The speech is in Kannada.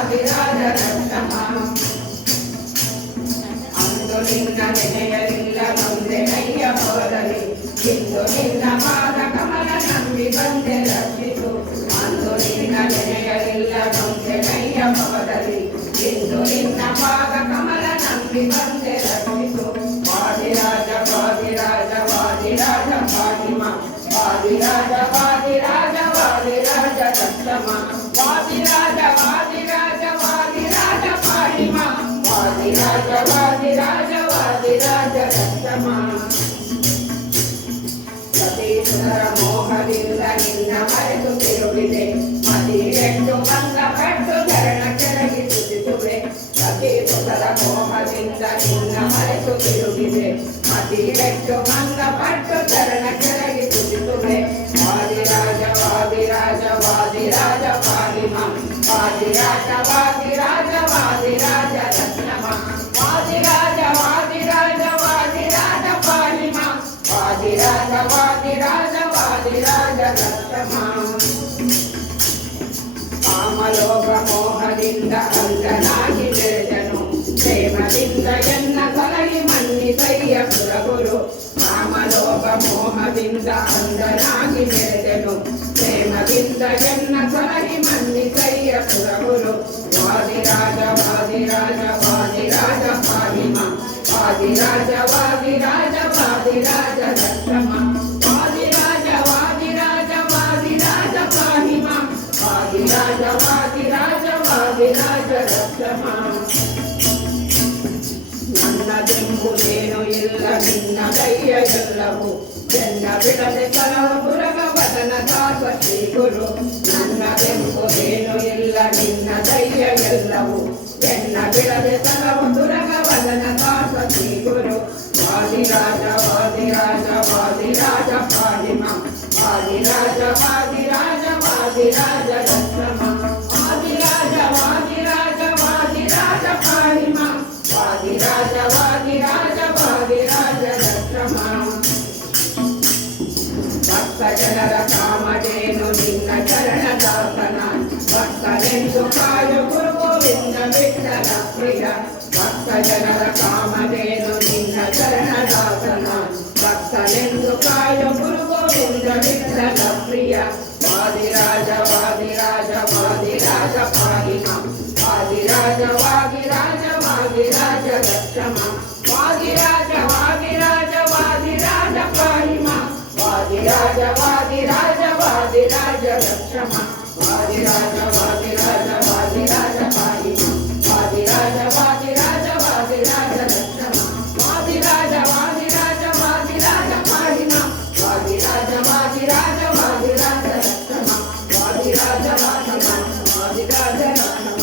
ವಾದಿರಾಜ ರಕ್ಷಮ ಅಂದು ನಿನ್ನ ನೆನೆಯಲಿಲ್ಲ ನೊಂದೆನಯ್ಯ ಹೋರಲಿ ಇಂದು ನಿನ್ನ ಪಾದ ಕಮಲ ನಂಬಿ ಬಂದೆ ರಕ್ಷಿಸು ಅಂದು ನಿನ್ನ ನೆನೆಯಲಿಲ್ಲ ನೊಂದೆನಯ್ಯ ಹೋರಲಿ ಇಂದು ನಿನ್ನ ಪಾದ ಕಮಲ ನಂಬಿ ಬಂದೆ ರಕ್ಷಿಸು ವಾದಿರಾಜ ವಾದಿರಾಜ ವಾದಿರಾಜ ಪಾಹಿಮ ವಾದಿರಾಜ ವಾದಿರಾಜ ವಾದಿರಾಜ ರಕ್ಷಮ ವಾದಿರಾಜ ವಾದಿರಾಜ ವಾದಿರಾಜ ಪಾಹಿಮ ವಾದಿರಾಜ ವಾದಿರಾಜ ವಾದಿರಾಜ ರಕ್ಷಮ ಸತೀಶ್ವರ ಮೋಹದಿಂದ ನಿನ್ನ ಮರೆತು ತಿರುಗಿದೆ ಮದಿಗೆಟ್ಟು ಬಂದ ಪಟ್ಟು ಚರಣ ಕೆಳಗೆ ಸುತ್ತಿಸುವೆ ಸತೀಶ್ವರ ಮೋಹದಿಂದ ನಿನ್ನ ಮರೆತು ತಿರುಗಿದೆ ಮದಿಗೆಟ್ಟು ಬಂದ ಪಟ್ಟು ಚರಣ ಕೆಳಗೆ ಸುತ್ತಿಸುವೆ ವಾದಿರಾಜ ವಾದಿರಾಜ ವಾದಿರಾಜ ಪಾಹಿಮ ವಾದಿರಾಜ ವಾದಿರಾಜ ವಾದಿರಾಜ ರತ್ನಮ ವಾದಿರಾಜ ವಾದಿರಾಜ ವಾದಿರಾಜ ಪಾಹಿಮ ವಾದಿರಾಜ ವಾದಿರಾಜ ವಾದಿರಾಜ ರತ್ನಮ ಕಾಮಲೋಕ ಮೋಹದಿಂದ ಅಂಗನಾಗಿ ಬೆಳೆದನು ಪ್ರೇಮದಿಂದ ಎನ್ನ ಸಲಹಿ ಮನ್ನಿಸಯ್ಯ ಸುರಗುರು ಕಾಮಲೋಕ ಮೋಹದಿಂದ ಅಂಗನಾಗಿ ಬೆಳೆದನು ಪ್ರೇಮದಿಂದ ಎನ್ನ ಸಲಹಿ ಮನ್ನಿಸಯ್ಯ ಸುರಗುರು ವಾದಿರಾಜ ವಾದಿರಾಜ ವಾದಿರಾಜ ಪಾಹಿಮ ವಾದಿರಾಜ ವಾದಿರಾಜ ವಾದಿರಾಜ ರಕ್ಷಮ ವಾದಿರಾಜ ವಾದಿರಾಜ ವಾದಿರಾಜ ಪಾಹಿಮ ವಾದಿರಾಜ ವಾದಿರಾಜ ವಾದಿರಾಜ ರಕ್ಷಮ ನನ್ನದೆಂಬುದೇನು ಇಲ್ಲ ನಿನ್ನ ದಯ್ಯ ಎಲ್ಲವೂ ಎನ್ನ ಬಿಡದೆ ಕಲವು ಗುರಗ ವದನ ದಾಸ ಶ್ರೀ ಗುರು ನನ್ನದೆಂಬುದೇನು ಇಲ್ಲ ನಿನ್ನ ದಯ್ಯ ಎಲ್ಲವೂ ಎನ್ನ ಬಿಡದೆ ಕಲವು ದುರಗ ವದನ ದಾಸ ಶ್ರೀ ಗುರು ವಾದಿರಾಜ ವಾದಿರಾಜ ವಾದಿರಾಜ ಪಾಹಿಮ ವಾದಿರಾಜ ವಾದಿರಾಜ ವಾದಿರಾಜ ರಕ್ಷಮ ವಾದಿರಾಜ ವಾದಿರಾಜ ವಾದಿರಾಜ ಪಾಹಿಮ ವಾದಿರಾಜ ವಾದಿರಾಜ ವಾದಿರಾಜ ರಕ್ಷಮ ಭಕ್ತ ಜನರ ಕಾಮಧೇನು ನಿನ್ನ ಚರಣದಾಸನ ಭಕ್ತನೆಂದು ಕಾಯು ಗುರು ಗೋವಿಂದ ವಿಠಲ ಪ್ರಿಯ ಭಕ್ತ ಜನರ ಕಾಮಧೇನು ನಿನ್ನ ಚರಣದಾಸನ ಭಕ್ತನೆಂದು ಕಾಯು ಗುರು ಗೋವಿಂದ ವಿಠಲ ಪ್ರಿಯ ವಾದಿರಾಜ ವಾದಿರಾಜ ವಾದಿರಾಜ ಪಾಹಿಮ ವಾದಿರಾಜ ವಾದಿರಾಜ ವಾದಿರಾಜ ರಕ್ಷಮ ವಾದಿರಾಜ ವಾದಿರಾಜ ವಾದಿರಾಜ ಪಾಹಿಮ ವಾದಿರಾಜ ವಾದಿರಾಜ ವಾದಿರಾಜ ರಕ್ಷಮ ವಾದಿರಾಜ ವಾದಿರಾಜ ವಾದಿರಾಜ ಪಾಹಿಮ ವಾದಿರಾಜ ವಾದಿರಾಜ ವಾದಿರಾಜ ರಕ್ಷಮ ವಾದಿರಾಜ ವಾದಿರಾಜ ವಾದಿರಾಜ ಪಾಹಿಮ ವಾದಿರಾಜ ವಾದಿರಾಜ ವಾದಿರಾಜ ರಕ್ಷಮ ವಾದಿರಾಜ ವಾದಿರಾಜ ವಾದಿರಾಜ ರಕ್ಷಮ